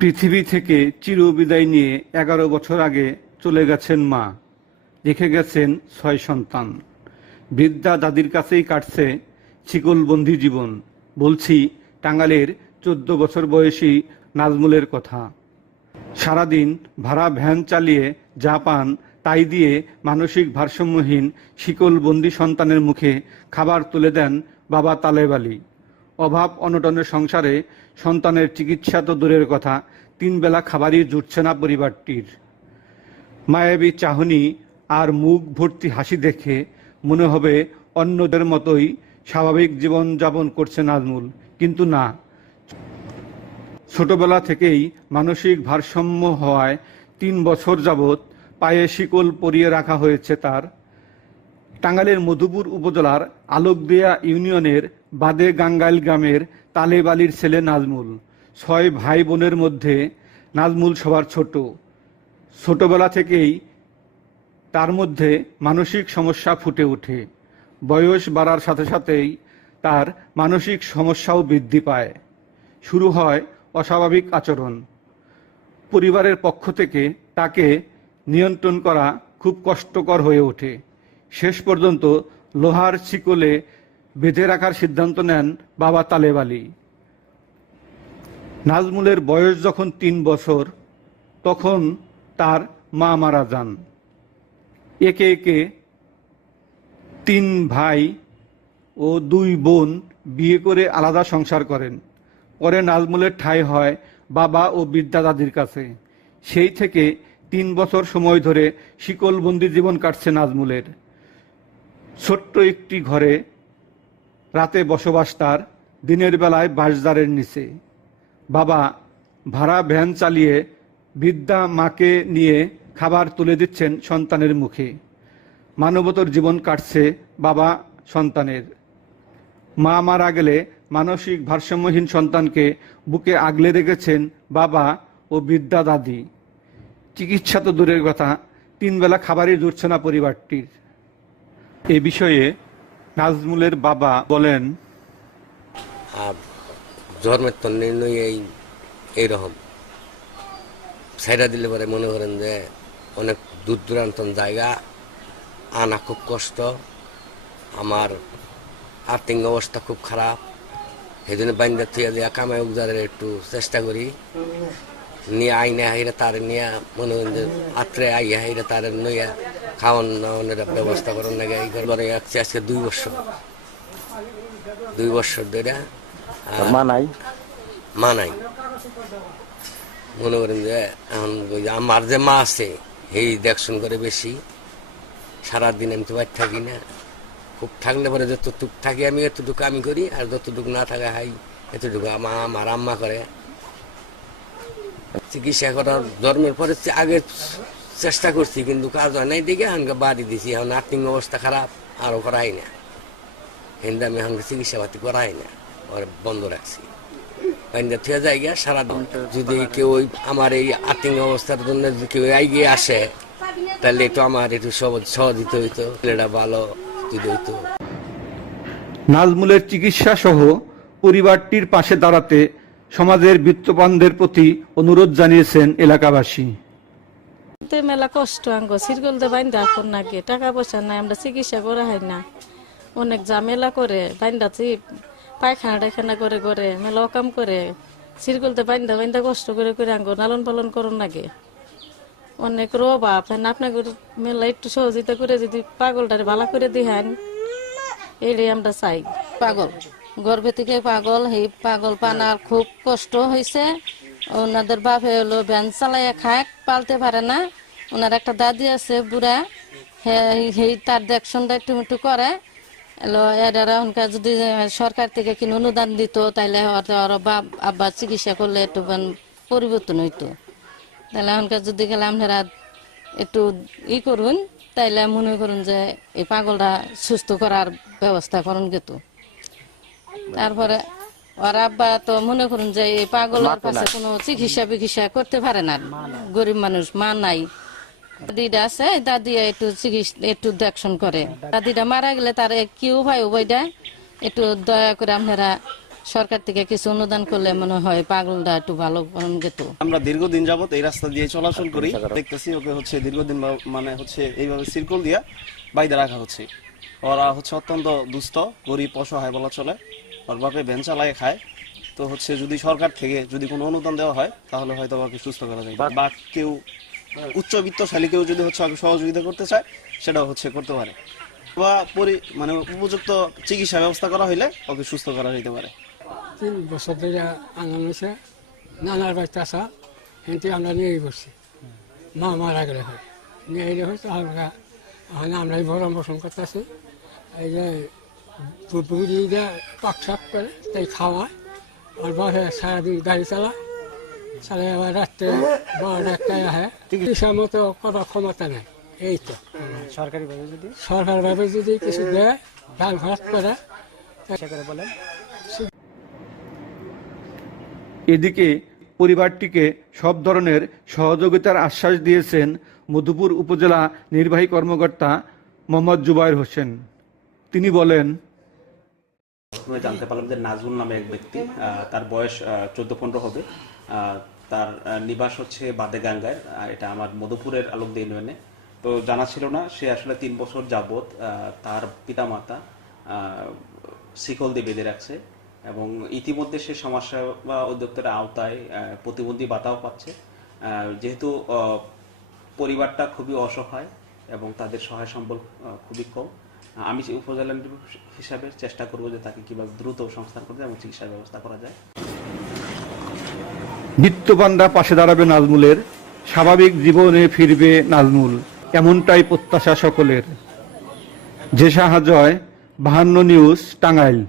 পৃথিবী থেকে চিরবিদায় নিয়ে এগারো বছর আগে চলে গেছেন মা। রেখে গেছেন ছয় সন্তান। বৃদ্ধা দাদির কাছেই কাটছে শিকলবন্দি জীবন। বলছি, টাঙ্গালের চোদ্দ বছর বয়সী নাজমুলের কথা। সারাদিন ভাড়া ভ্যান চালিয়ে যা পান, তাই দিয়ে মানসিক ভারসাম্যহীন শিকলবন্দি সন্তানের মুখে খাবার তুলে দেন বাবা তালেব আলী। অভাব অনটনের সংসারে সন্তানের চিকিৎসা তো দূরের কথা, তিন বেলা খাবারই জুটছে না পরিবারটির। মায়াবী চাহনি আর মুখ ভর্তি হাসি দেখে মনে হবে অন্যদের মতোই স্বাভাবিক জীবনযাপন করছে নাজমুল। কিন্তু না, ছোটবেলা থেকেই মানসিক ভারসাম্য হওয়ায় তিন বছর যাবৎ পায়ে শিকল পরিয়ে রাখা হয়েছে তার। টাঙ্গাইলের মধুপুর উপজেলার আলোকদিয়া ইউনিয়নের বাদে গাঙ্গাইল গ্রামের তালেব আলীর ছেলে নাজমুল। ছয় ভাই বোনের মধ্যে নাজমুল সবার ছোট। ছোটবেলা থেকেই তার মধ্যে মানসিক সমস্যা ফুটে ওঠে। বয়স বাড়ার সাথে সাথেই তার মানসিক সমস্যাও বৃদ্ধি পায়। শুরু হয় অস্বাভাবিক আচরণ। পরিবারের পক্ষ থেকে তাকে নিয়ন্ত্রণ করা খুব কষ্টকর হয়ে ওঠে। শেষ পর্যন্ত লোহার শিকলে বেঁধে রাখার সিদ্ধান্ত নেন বাবা তালেব আলী। নাজমুলের বয়স যখন তিন বছর, তখন তার মা মারা যান। একে একে তিন ভাই ও দুই বোন বিয়ে করে আলাদা সংসার করেন। পরে নাজমুলের ঠাঁই হয় বাবা ও বিদ্যা দাদির কাছে। সেই থেকে তিন বছর সময় ধরে শিকলবন্দি জীবন কাটছে নাজমুলের। ছোট্ট একটি ঘরে রাতে বসবাস তার দিনের বেলায় বাঁশদারের নিচে। বাবা ভাড়া ভ্যান চালিয়ে বৃদ্ধা মাকে নিয়ে খাবার তুলে দিচ্ছেন সন্তানের মুখে। মানবতর জীবন কাটছে বাবা সন্তানের। মা মারা গেলে মানসিক ভারসাম্যহীন সন্তানকে বুকে আগলে রেখেছেন বাবা ও বৃদ্ধা দাদি। চিকিৎসা তো দূরের কথা তিন বেলা খাবারই জুটছে না পরিবারটির। এ বিষয়ে নাজমুলের বাবা বলেন এই, এইরকম। সাইডা দিলে পরে মনে করেন যে অনেক দূর দূরান্ত জায়গা, আনা খুব কষ্ট, আমার আর্থিক অবস্থা খুব খারাপ। সেই বাইন্দা থুয়া দিয়া কামাই উজারের একটু চেষ্টা করি। নিয়ে আইনে হাইরে তার নিয়ে মনে করেন যে আত্রে আইয়া হাইরে তার নইয়া খাওয়ান দাওয়ানের ব্যবস্থা করার লাগে এই আসছে আজকে দুই বছর। দুই বছর ধরে আর মা নাই? মনে করেন যে এখন আমার যে মা আছে এই দেখশন করে বেশি। সারাদিন আমি তো বাইর থাকি না। খুব থাকলে পরে যতটুক থাকি আমি এতটুকু আমি করি আর যতটুকু না থাকে হাই এতটুকু আমার আমার আম্মা করে। চিকিৎসা করার জন্মের পরে আগে চেষ্টা করছি কিন্তু কাজ হয় নাই দিকে আমাকে বাড়ি দিছি। এখন আর্থিক অবস্থা খারাপ আরও করাই না। হিন্দু আমি আমাকে চিকিৎসা পাতি করাই না ওর বন্ধ রাখছি। বাইন্দা থেকে যাই গিয়া সারাদিন যদি কেউ আমার এই আর্থিক অবস্থার জন্য যদি কেউ এগিয়ে আসে তাহলে একটু আমার একটু সহজ সহজিত হইতো ছেলেটা ভালো যদি হইতো। নাজমুলের চিকিৎসা সহ পরিবারটির পাশে দাঁড়াতে সমাজের বিত্তবানদের প্রতি অনুরোধ জানিয়েছেন এলাকাবাসী। মেলা কষ্ট, আঙ্গ সিরগল দে বাইন্দা এখন নাকি টাকা পয়সা নাই, আমরা চিকিৎসা করা হয় না। অনেক ঝামেলা করে বাইন্দা পায়খানা টায়খানা করে করে মেলা কাম করে। সিরগল দে বাইন্দা বাইন্দা কষ্ট করে করে আঙ্গ লালন পালন করুন নাকি অনেক রোবা ফেন আপনাকে মেলা একটু সহযোগিতা করে যদি পাগলটারে ভালো করে দিহান এইটাই আমরা চাই। পাগল। গর্ভে থেকে পাগল সেই পাগল পানার খুব কষ্ট হয়েছে ওনাদের বাপে হলো ভ্যান চালাইয়া খায়, পালতে পারে না। ওনার একটা দাদি আছে, বুড়া। হে- সেই তার দেখশনটা একটু একটু করে এরা যদি সরকার থেকে কিনে অনুদান দিত, তাইলে ওর বাপ, আব্বা চিকিৎসা করলে একটু পরিবর্তন হইতো। তাহলে এখনকার যদি গেলে আপনারা একটু ই করুন, তাইলে মনে করুন যে এই পাগলটা সুস্থ করার ব্যবস্থা করুন কিন্তু। তারপরে ওর আব্বা তো মনে করুন যে এই পাগলের কাছে কোনো চিকিৎসা বিকিৎসা করতে পারে না। গরিব মানুষ মা নাই। দাদিটা আছে দাদি একটু চিকিৎসা একটু দেখশন করে। দাদিটা মারা গেলে তার কি উপায় উপায়টা? একটু দয়া করে আপনারা সরকার থেকে কিছু অনুদান করলে মনে হয় পাগলটা একটু ভালো যেত। আমরা দীর্ঘদিন যাবত এই রাস্তা দিয়ে চলাচল করি। দেখতেছি ওকে হচ্ছে দীর্ঘদিন মানে হচ্ছে এইভাবে সিরকল দিয়া বাইরে রাখা হচ্ছে। ওরা হচ্ছে অত্যন্ত দুস্থ গরিব অসহায় বলা চলে। ওর বাপে ভ্যান চালায় খায়। তো হচ্ছে যদি সরকার থেকে যদি কোনো অনুদান দেওয়া হয় তাহলে হয়তো ওকে সুস্থ করা যায় বা কেউ উচ্চবিত্তশালী কেউ যদি হচ্ছে ওকে সহযোগিতা করতে চায় সেটাও হচ্ছে করতে পারে। বা পরি মানে উপযুক্ত চিকিৎসা ব্যবস্থা করা হইলে ওকে সুস্থ করা যেতে পারে। তিন বছর ধরে আনন্দ হয়েছে নানার বাড়িতে আসা এতে আমরা নিয়ে বসছি। মা মারা গেলে হয়। নিয়ে এলে হয়তো আমরা এই ভরণ পোষণ করতেছি। এই যে বুড়ি দিয়ে করে তাই খাওয়ায়। আর বাসে সারাদিন গাড়ি চালায়। চালাই আবার রাত্রে বারোটা একটাই আহে। মতো করার ক্ষমতা নেই। এই তো। সরকারিভাবে যদি? সরকারভাবে যদি কিছু দেয় ধান খরচ করে বলেন। এদিকে পরিবারটিকে সব ধরনের সহযোগিতার আশ্বাস দিয়েছেন মধুপুর উপজেলা নির্বাহী কর্মকর্তা মোহাম্মদ জুবাইর হোসেন। তিনি বলেন আমরা জানতে পারলাম যে নাজমুল নামে এক ব্যক্তি তার বয়স চোদ্দ পনেরো হবে। তার নিবাস হচ্ছে বাদে গাঙ্গায় এটা আমার মধুপুরের আলোকদে ইউনিয়নে তো জানা ছিল না, সে আসলে তিন বছর যাবৎ তার পিতামাতা শিকল দিয়ে বেঁধে রাখছে এবং ইতিমধ্যে সে সমাজসেবা উদ্যোক্তার আওতায় প্রতিবন্ধী বাতাও পাচ্ছে। যেহেতু পরিবারটা খুবই অসহায় এবং তাদের সহায় সম্বল খুবই কম আমি সেই উপজেলা হিসাবে চেষ্টা করব যে তাকে কীভাবে দ্রুত সংস্থান করতে এবং চিকিৎসার ব্যবস্থা করা যায়। নিত্যবান্দা পাশে দাঁড়াবে নাজমুলের। স্বাভাবিক জীবনে ফিরবে নাজমুল। এমনটাই প্রত্যাশা সকলের। যে সাহায্য বাহান্ন নিউজ টাঙ্গাইল।